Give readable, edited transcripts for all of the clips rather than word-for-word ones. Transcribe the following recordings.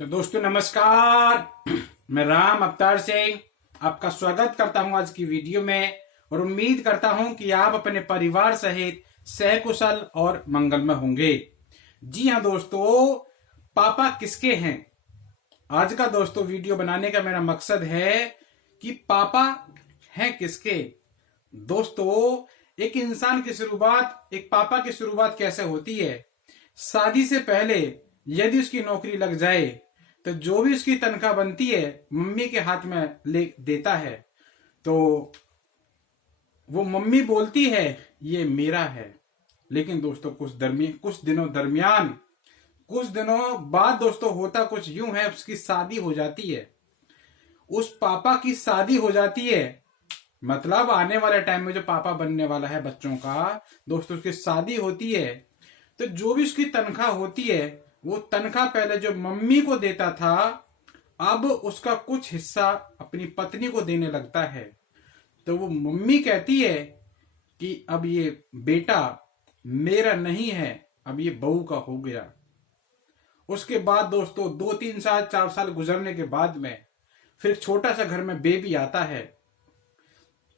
तो दोस्तों नमस्कार। मैं राम अवतार सिंह आपका स्वागत करता हूं आज की वीडियो में और उम्मीद करता हूं कि आप अपने परिवार सहित सहकुशल और मंगलमय होंगे। जी हां दोस्तों, पापा किसके हैं? आज का दोस्तों वीडियो बनाने का मेरा मकसद है कि पापा हैं किसके। दोस्तों, एक इंसान की शुरुआत, एक पापा की शुरुआत कैसे होती है? शादी से पहले यदि उसकी नौकरी लग जाए तो जो भी उसकी तनख्वाह बनती है मम्मी के हाथ में ले देता है। तो वो मम्मी बोलती है ये मेरा है। लेकिन दोस्तों कुछ दिनों बाद दोस्तों होता कुछ यूं है, उसकी शादी हो जाती है। उस पापा की शादी हो जाती है, मतलब आने वाले टाइम में जो पापा बनने वाला है बच्चों का, दोस्तों उसकी शादी होती है। तो जो भी उसकी तनख्वाह होती है, वो तनख्वाह पहले जो मम्मी को देता था, अब उसका कुछ हिस्सा अपनी पत्नी को देने लगता है। तो वो मम्मी कहती है कि अब ये बेटा मेरा नहीं है, अब ये बहू का हो गया। उसके बाद दोस्तों 2-3 साल 4 साल गुजरने के बाद में फिर छोटा सा घर में बेबी आता है।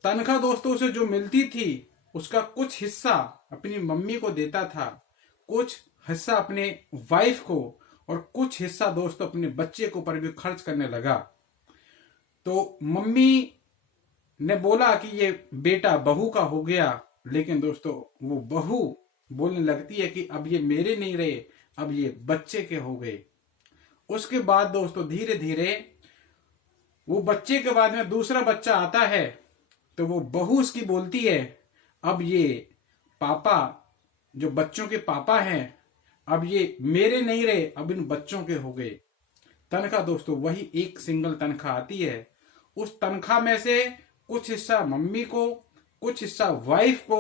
तनख्वाह दोस्तों उसे जो मिलती थी उसका कुछ हिस्सा अपनी मम्मी को देता था, कुछ हिस्सा अपने वाइफ को और कुछ हिस्सा दोस्तों अपने बच्चे के ऊपर भी खर्च करने लगा। तो मम्मी ने बोला कि ये बेटा बहू का हो गया, लेकिन दोस्तों वो बहू बोलने लगती है कि अब ये मेरे नहीं रहे, अब ये बच्चे के हो गए। उसके बाद दोस्तों धीरे धीरे वो बच्चे के बाद में दूसरा बच्चा आता है, तो वो बहू उसकी बोलती है अब ये पापा जो बच्चों के पापा हैं, अब ये मेरे नहीं रहे, अब इन बच्चों के हो गए। तनख्वाह दोस्तों वही एक सिंगल तनख्वाह आती है। उस तनख्वाह में से कुछ हिस्सा मम्मी को, कुछ हिस्सा वाइफ को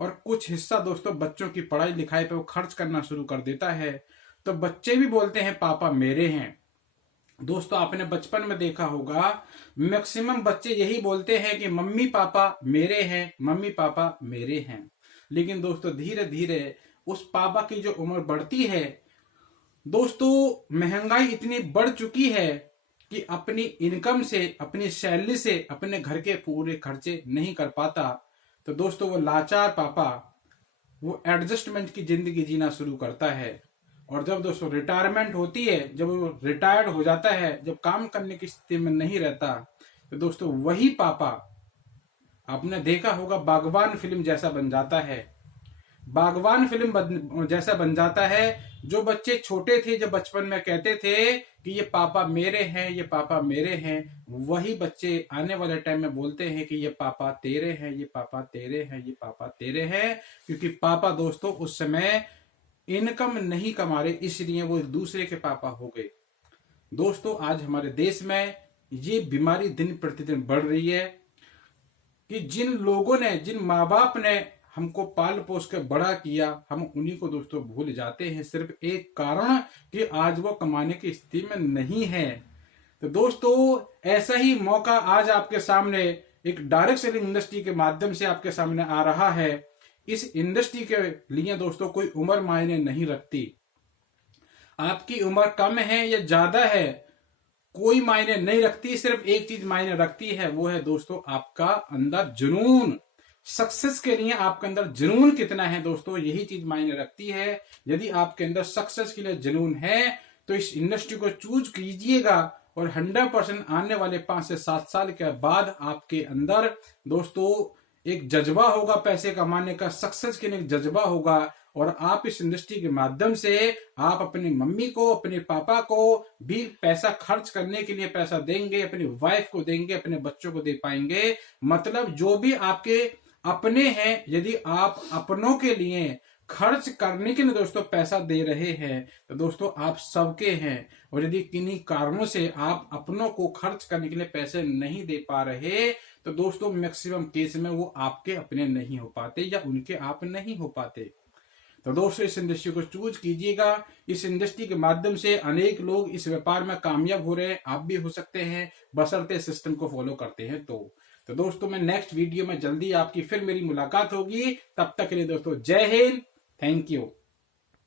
और कुछ हिस्सा दोस्तों बच्चों की पढ़ाई लिखाई पे वो खर्च करना शुरू कर देता है। तो बच्चे भी बोलते हैं पापा मेरे हैं। दोस्तों आपने बचपन में देखा होगा, मैक्सिमम बच्चे यही बोलते हैं कि मम्मी पापा मेरे हैं, मम्मी पापा मेरे हैं। लेकिन दोस्तों धीरे धीरे उस पापा की जो उम्र बढ़ती है, दोस्तों महंगाई इतनी बढ़ चुकी है कि अपनी इनकम से, अपनी सैलरी से अपने घर के पूरे खर्चे नहीं कर पाता। तो दोस्तों वो लाचार पापा वो एडजस्टमेंट की जिंदगी जीना शुरू करता है। और जब दोस्तों रिटायरमेंट होती है, जब वो रिटायर्ड हो जाता है, जब काम करने की स्थिति में नहीं रहता, तो दोस्तों वही पापा, आपने देखा होगा बागवान फिल्म जैसा बन जाता है। बागवान फिल्म जैसा बन जाता है। जो बच्चे छोटे थे, जब बचपन में कहते थे कि ये पापा मेरे हैं, ये पापा मेरे हैं, वही बच्चे आने वाले टाइम में बोलते हैं कि ये पापा तेरे हैं, ये पापा तेरे हैं, ये पापा तेरे हैं। क्योंकि पापा दोस्तों उस समय इनकम नहीं कमा रहे, इसलिए वो एक दूसरे के पापा हो गए। दोस्तों आज हमारे देश में ये बीमारी दिन प्रतिदिन बढ़ रही है कि जिन लोगों ने, जिन माँ बाप ने हमको पाल पोस कर बड़ा किया, हम उन्हीं को दोस्तों भूल जाते हैं, सिर्फ एक कारण कि आज वो कमाने की स्थिति में नहीं है। तो दोस्तों ऐसा ही मौका आज आपके सामने एक डायरेक्ट सेलिंग इंडस्ट्री के माध्यम से आपके सामने आ रहा है। इस इंडस्ट्री के लिए दोस्तों कोई उम्र मायने नहीं रखती। आपकी उम्र कम है या ज्यादा है कोई मायने नहीं रखती, सिर्फ एक चीज मायने रखती है, वो है दोस्तों आपका अंदर जुनून। सक्सेस के लिए आपके अंदर जुनून कितना है दोस्तों, यही चीज मायने रखती है। यदि आपके अंदर सक्सेस के लिए जुनून है तो इस इंडस्ट्री को चूज कीजिएगा और 100% आने वाले 5 से 7 साल के बाद आपके अंदर दोस्तों एक जज्बा होगा पैसे कमाने का, सक्सेस के लिए एक जज्बा होगा। और आप इस इंडस्ट्री के माध्यम से आप अपनी मम्मी को, अपने पापा को भी पैसा खर्च करने के लिए पैसा देंगे, अपनी वाइफ को देंगे, अपने बच्चों को दे पाएंगे। मतलब जो भी आपके अपने हैं, यदि आप अपनों के लिए खर्च करने के लिए दोस्तों पैसा दे रहे हैं तो दोस्तों आप सबके हैं। और यदि किन्हीं कारणों से आप अपनों को खर्च करने के लिए पैसे नहीं दे पा रहे तो दोस्तों मैक्सिमम केस में वो आपके अपने नहीं हो पाते या उनके आप नहीं हो पाते। तो दोस्तों इस इंडस्ट्री को चूज कीजिएगा। इस इंडस्ट्री के माध्यम से अनेक लोग इस व्यापार में कामयाब हो रहे हैं, आप भी हो सकते हैं, बशर्ते सिस्टम को फॉलो करते हैं तो दोस्तों मैं नेक्स्ट वीडियो में जल्दी आपकी फिर मेरी मुलाकात होगी। तब तक के लिए दोस्तों जय हिंद, थैंक यू।